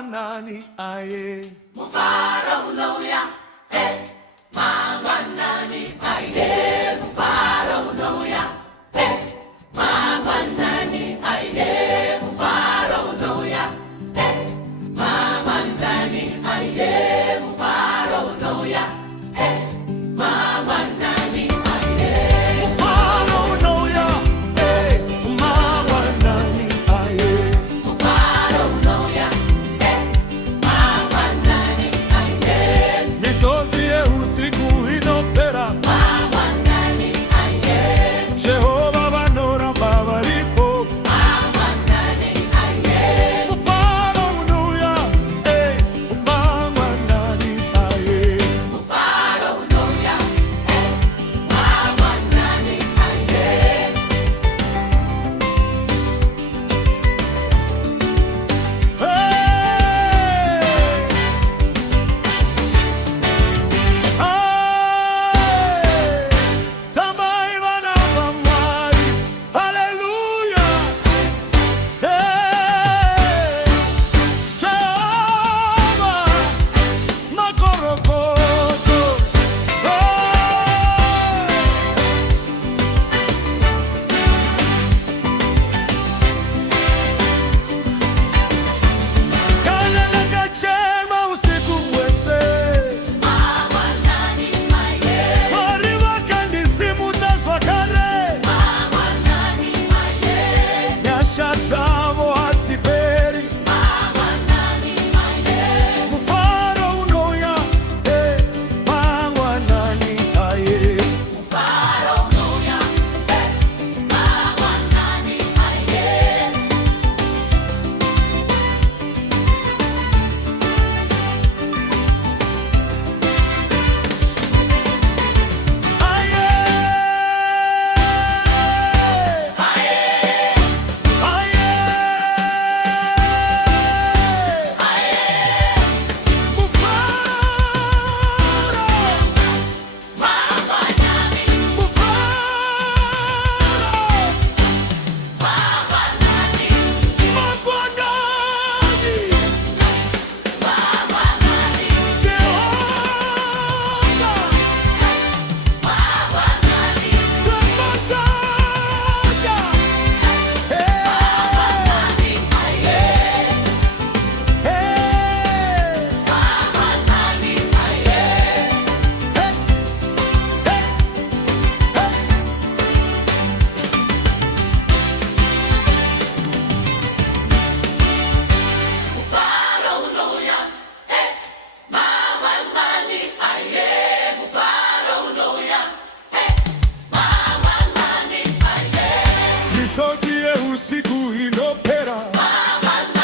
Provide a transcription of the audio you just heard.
nani aye Mufaro unoya, hey, mama nani aye. Mufaro unoya, hey, mama nani aye. Mufaro unoya, hey, mama nani aye. Mufaro unoya, hey, mama nani aye. Mufaro unoya, hey, mama nani aye. Mufaro unoya, hey, mama nani aye. Misozi ye usiku inopera, Mama nani aye. Jehova banora babaripo. Mama nani aye. Mufaro unoya, hey, mama nani aye. Mufaro unoya, hey, mama nani aye. Mama nani aye. Mama nani aye. Mama nani aye. Mufaro unoya, mama nani aye. Mufaro unoya, hey, mama nani aye. Mama nani, mama nani, mama nani, mama nani, mama nani aye. Mama nani aye. Mufaro unoya, hey, mama nani aye. Mufaro unoya, hey, mama nani aye. Misoti ye usiku inopera, Mama nani